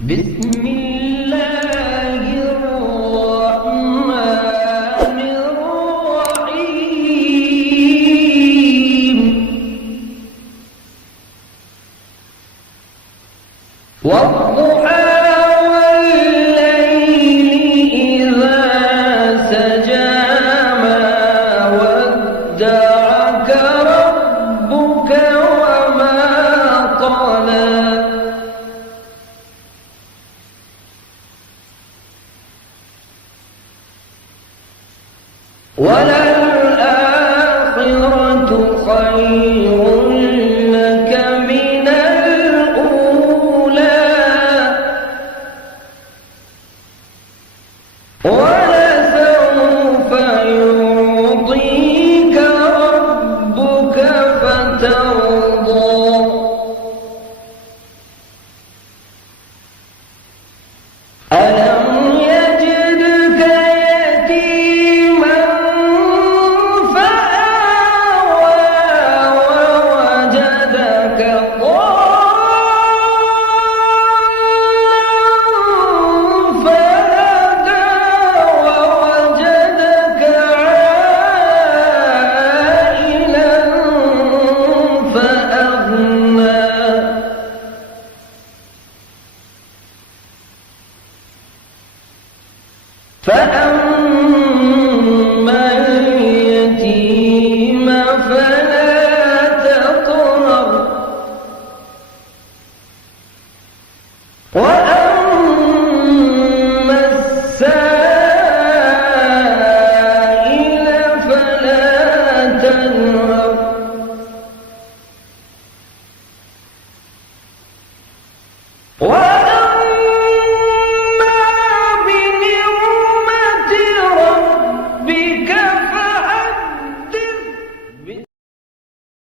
بسم الله الرحمن الرحيم. والضحى والليل إذا سجى ما ودعك ربك وما قلى وللآخرة خير لك من الأولى ولسوف يعطيك ربك فترضى ألم يجدك يتيما فآوى ووجدك ضالا فهدى ووجدك عائلا فأغنى فأغنى